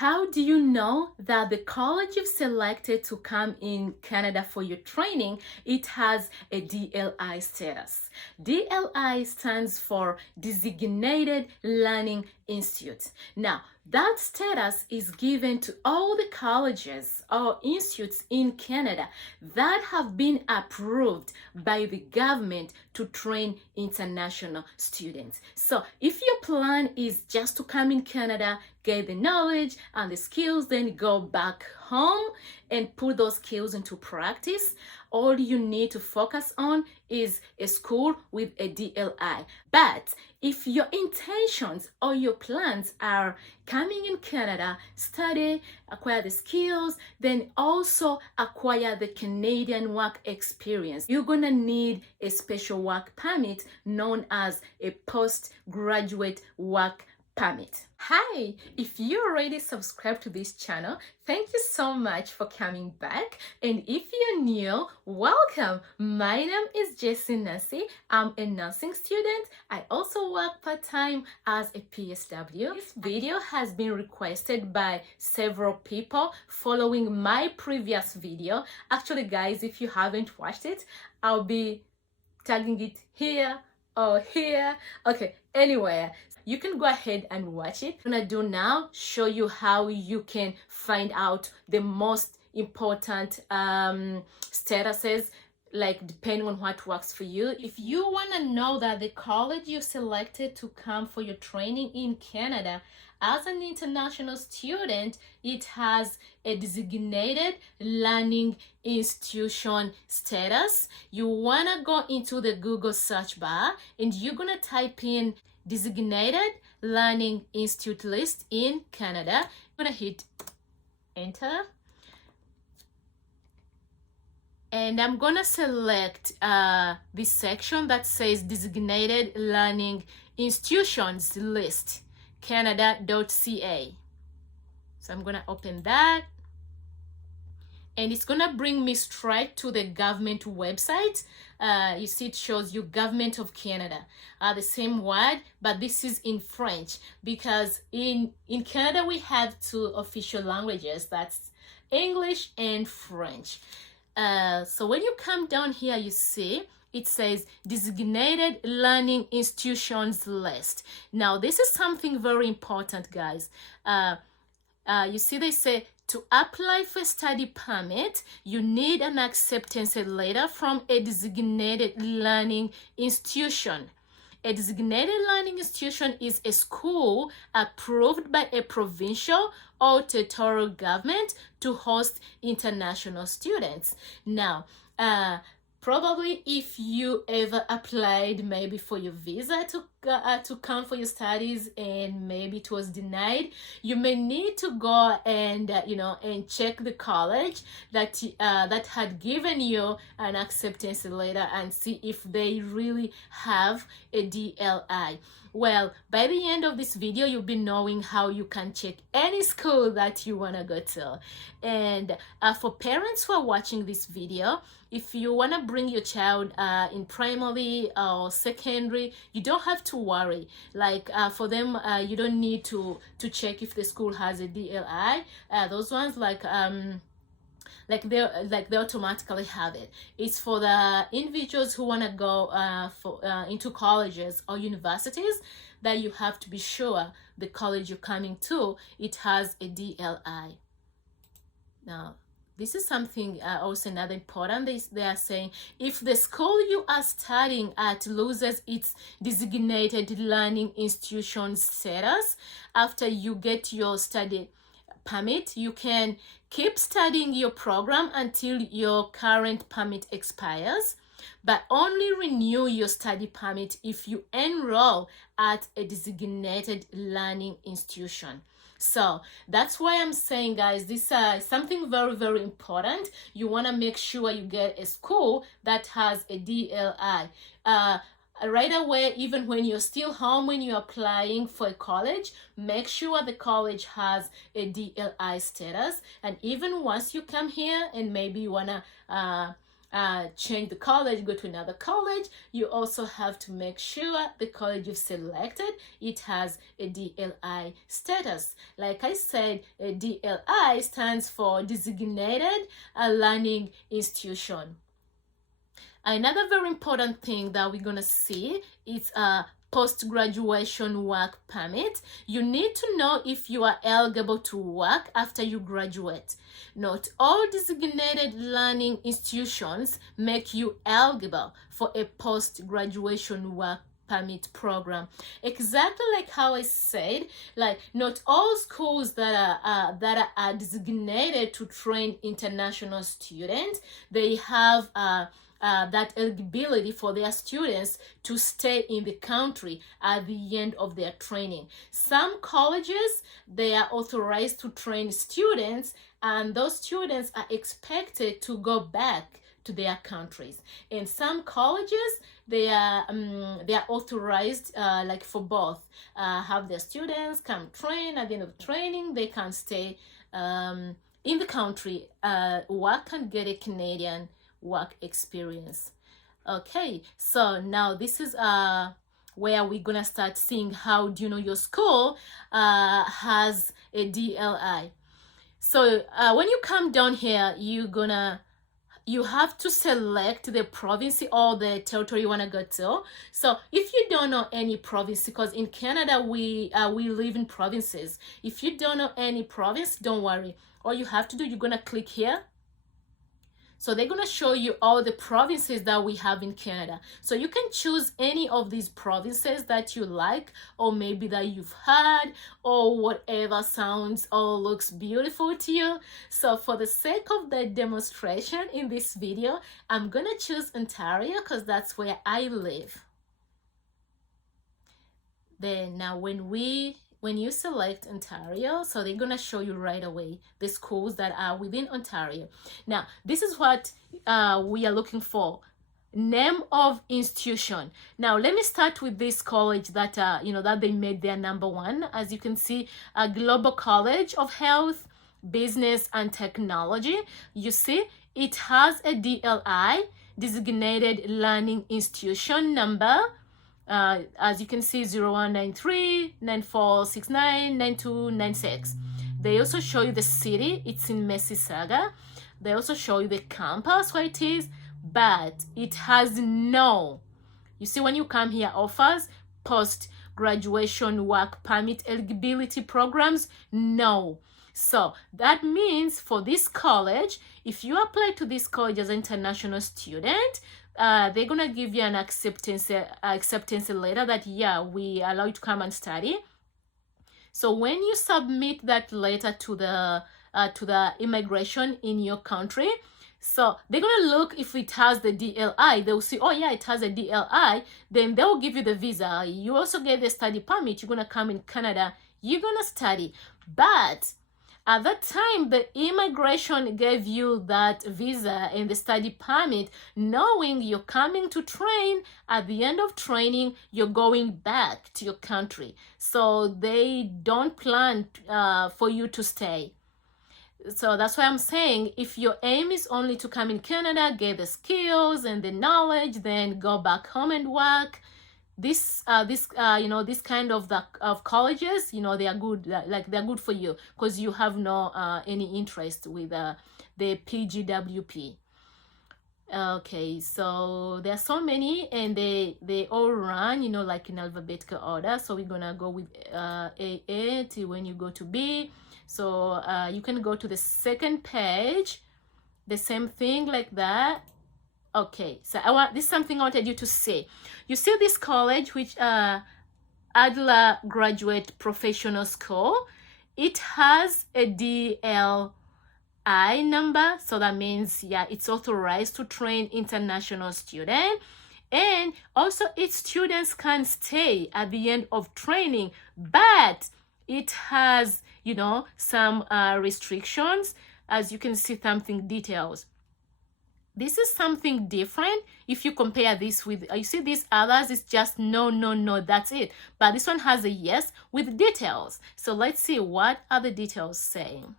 How do you know that the college you've selected to come in Canada for your training, it has a DLI status? DLI stands for Designated Learning Institute. Now, that status is given to all the colleges or institutes in Canada that have been approved by the government to train international students. So if your plan is just to come in Canada, get the knowledge and the skills, then go back home and put those skills into practice, all you need to focus on is a school with a DLI. But if your intentions or your plans are coming in Canada, study, acquire the skills, then also acquire the Canadian work experience, you're gonna need a special work permit known as a postgraduate work permit. Hi, if you already subscribed to this channel, thank you so much for coming back. And if you're new, welcome. My name is Jassy. I'm a nursing student. I also work part-time as a PSW. This video has been requested by several people following my previous video. Actually, guys, if you haven't watched it, I'll be tagging it here or here. Okay, anywhere. You can go ahead and watch it. What I'm gonna do now, show you how you can find out the most important statuses, like depending on what works for you. If you wanna know that the college you selected to come for your training in Canada as an international student, it has a designated learning institution status, you wanna go into the Google search bar and you're gonna type in Designated Learning Institute list in Canada. I'm gonna hit enter and I'm gonna select this section that says Designated Learning Institutions list canada.ca. So I'm gonna open that and it's gonna bring me straight to the government website. You see it shows you Government of Canada, the same word, but this is in French because in Canada we have two official languages, that's English and French. So when you come down here, you see it says Designated Learning Institutions list. Now this is something very important, guys. You see they say to apply for a study permit, you need an acceptance letter from a designated learning institution. A designated learning institution is a school approved by a provincial or territorial government to host international students. Now, probably if you ever applied maybe for your visa to come for your studies and maybe it was denied, you may need to go and and check the college that that had given you an acceptance letter and see if they really have a DLI. Well, by the end of this video, you'll be knowing how you can check any school that you want to go to. And for parents who are watching this video, if you want to bring your child in primary or secondary, you don't have to worry. Like for them, you don't need to check if the school has a DLI. Those ones they automatically have it. It's for the individuals who want to go into colleges or universities that you have to be sure the college you're coming to, it has a DLI. Now this is something also another important. They are saying if the school you are studying at loses its designated learning institution status after you get your study permit, you can keep studying your program until your current permit expires, but only renew your study permit if you enroll at a designated learning institution. So that's why I'm saying, guys, this is something very, very important. You want to make sure you get a school that has a DLI. Right away, even when you're still home, when you're applying for a college, make sure the college has a DLI status. And even once you come here and maybe you want to change the college, go to another college, you also have to make sure the college you've selected, it has a DLI status. Like I said, a DLI stands for Designated Learning Institution. Another very important thing that we're going to see is a post-graduation work permit. You need to know if you are eligible to work after you graduate. Not all designated learning institutions make you eligible for a post-graduation work permit program. Exactly like how I said, like not all schools that are designated to train international students, they have that eligibility for their students to stay in the country at the end of their training. Some colleges, they are authorized to train students, and those students are expected to go back to their countries. In some colleges, they are authorized like for both. Have their students come train. At the end of training, they can stay in the country, work and get a Canadian work experience. Okay, so now this is where we're gonna start seeing how do you know your school has a DLI. So when you come down here, you have to select the province or the territory you want to go to. So if you don't know any province, because in Canada we live in provinces, if you don't know any province, don't worry. All you have to do, you're gonna click here. So they're going to show you all the provinces that we have in Canada. So you can choose any of these provinces that you like, or maybe that you've heard, or whatever sounds or looks beautiful to you. So for the sake of the demonstration in this video, I'm going to choose Ontario because that's where I live. Then now when you select Ontario, so they're going to show you right away the schools that are within Ontario. Now, this is what we are looking for. Name of institution. Now, let me start with this college that, that they made their number one. As you can see, Global College of Health, Business and Technology. You see, it has a DLI, Designated Learning Institution number. As you can see, 0193 9469 9296. They also show you the city. It's in Mississauga. They also show you the campus where it is, but it has no, you see, when you come here, offers post-graduation work permit eligibility programs, no. So that means for this college, if you apply to this college as an international student, they're gonna give you an acceptance letter that, yeah, we allow you to come and study. So when you submit that letter to the immigration in your country, so they're gonna look if it has the DLI. They'll see, oh yeah, it has a DLI. Then they'll give you the visa. You also get the study permit. You're gonna come in Canada. You're gonna study, but at that time, the immigration gave you that visa and the study permit, knowing you're coming to train. At the end of training, you're going back to your country. So they don't plan for you to stay. So that's why I'm saying, if your aim is only to come in Canada, get the skills and the knowledge, then go back home and work. This kind of colleges, they are good, like they're good for you because you have no any interest with the PGWP. Okay, so there are so many, and they all run, like in alphabetical order. So we're gonna go with A till when you go to B. So you can go to the second page, the same thing like that. Okay, so this is something I wanted you to see. You see this college, which Adler Graduate Professional School, it has a DLI number, so that means, yeah, it's authorized to train international students, and also its students can stay at the end of training, but it has, some restrictions. As you can see, something details. This is something different if you compare this with, you see these others, it's just no, that's it. But this one has a yes with details. So let's see what are the details saying.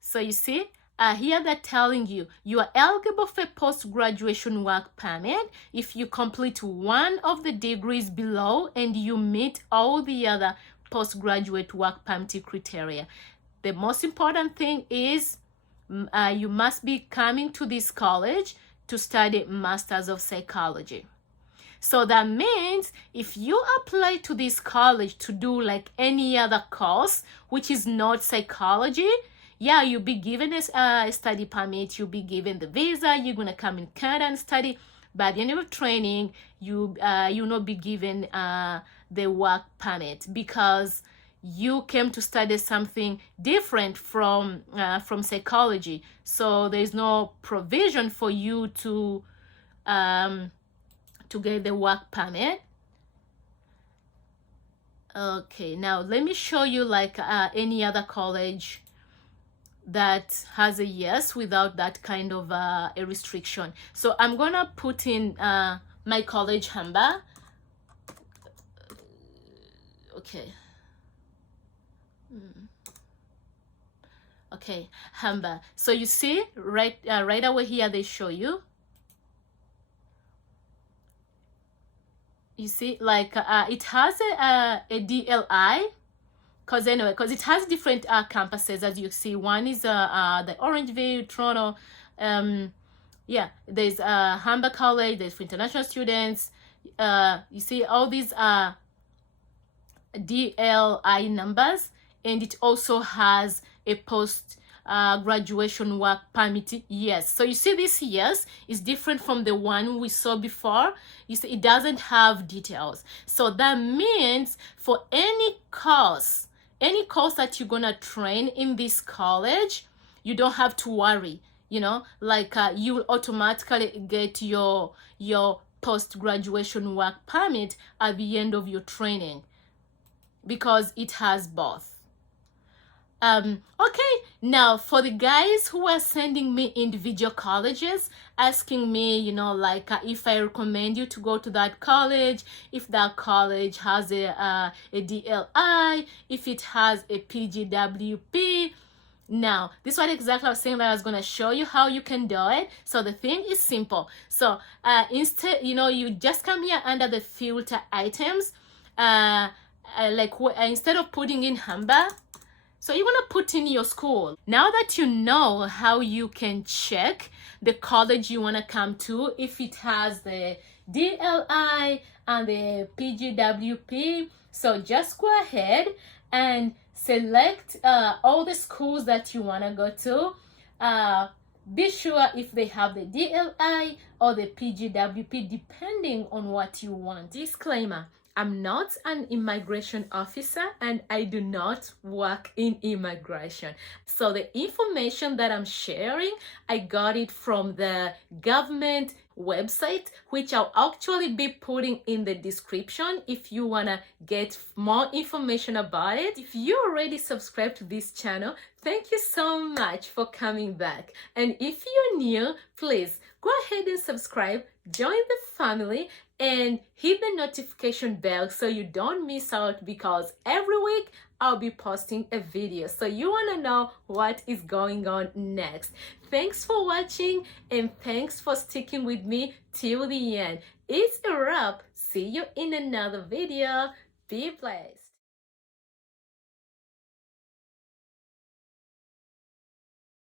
So you see, here they're telling you you are eligible for post-graduation work permit if you complete one of the degrees below and you meet all the other postgraduate work permit criteria. The most important thing is you must be coming to this college to study Masters of Psychology. So that means if you apply to this college to do like any other course, which is not psychology, yeah, you'll be given a study permit, you'll be given the visa, you're going to come in Canada and study. By the end of training, you'll not be given the work permit because you came to study something different from psychology. So there's no provision for you to get the work permit. Okay, now let me show you like any other college that has a yes without that kind of a restriction. So I'm gonna put in my college number. Okay. Okay, Humber. So you see right away here they show you. You see, like it has a DLI, because it has different campuses, as you see. One is the Orangeville, Toronto. Yeah, there's Humber College. There's for international students. You see all these DLI numbers, and it also has a post graduation work permit yes. So you see this yes is different from the one we saw before. You see it doesn't have details. So that means for any course that you're gonna train in this college, you don't have to worry, you know, like you will automatically get your post-graduation work permit at the end of your training because it has both. Okay, now for the guys who are sending me individual colleges, asking me, you know, like if I recommend you to go to that college, if that college has a DLI, if it has a PGWP. Now, this is what exactly I was saying that I was going to show you how you can do it. So the thing is simple. So instead, you know, you just come here under the filter items, instead of putting in Humber, so you're going to put in your school. Now that you know how you can check the college you want to come to, if it has the DLI and the PGWP, so just go ahead and select all the schools that you want to go to. Be sure if they have the DLI or the PGWP, depending on what you want. Disclaimer. I'm not an immigration officer and I do not work in immigration. So the information that I'm sharing, I got it from the government website, which I'll actually be putting in the description if you want to get more information about it. If you already subscribed to this channel, thank you so much for coming back. And if you're new, please go ahead and subscribe, join the family, and hit the notification bell so you don't miss out, because every week I'll be posting a video. So you want to know what is going on next. Thanks for watching and thanks for sticking with me till the end. It's a wrap. See you in another video. Be blessed.